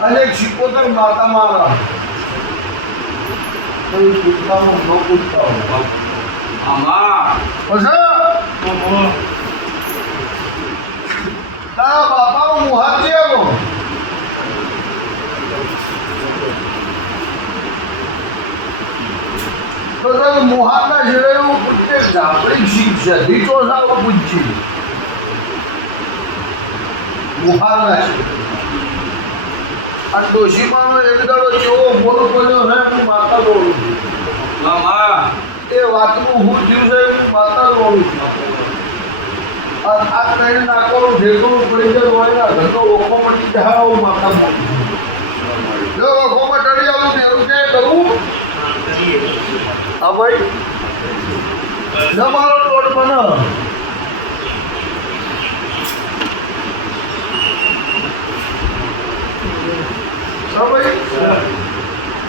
અને શિકોતર માતા મારા પૂછતા ન પૂછતા તારા બાપા મુહાજી આવ્યો તો તમે મુહાના શરીરનું પૂછે આપણી શિક્ષા દીચો સાવ પૂછી મુહાના છે આ ડોશીમાનો એક દાડો જેવો બોલો બોલ્યો હે હું માતા બોલું છું એ વાતનું હું થયું છે હું માતા બોલું છું આ કઈ નાકોનું ઢેકણું પડી જાય હોય ઘરનો ઓખો પડી જાય હું માતા બોલું છું જો ઓખોમાં ટળી આવું ને એવું કે કરવું હા ભાઈ ન મારો ટોટ બનો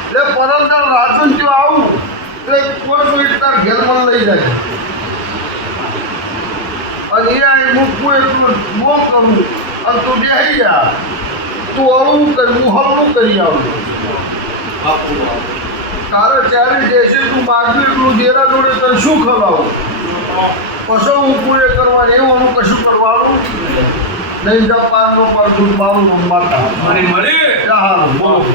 એટલે પરમદાર રાજન જો આવું એટલે કોઈ મિનિટ તાર ઘેરમાં લઈ જાય અને એ હું એટલું મોં કરું અને તું બેસી જા તું હળવું કરી હું હળવું કરી આવું તારે ત્યારે જશે તું માગ્યું એટલું જેના જોડે તને શું ખવડાવું પછી હું પૂરે કરવાની એવું હું કશું કરવાનું નહીં જપાનનો પર દૂધ મારું રમવાતા મળી હા બોલો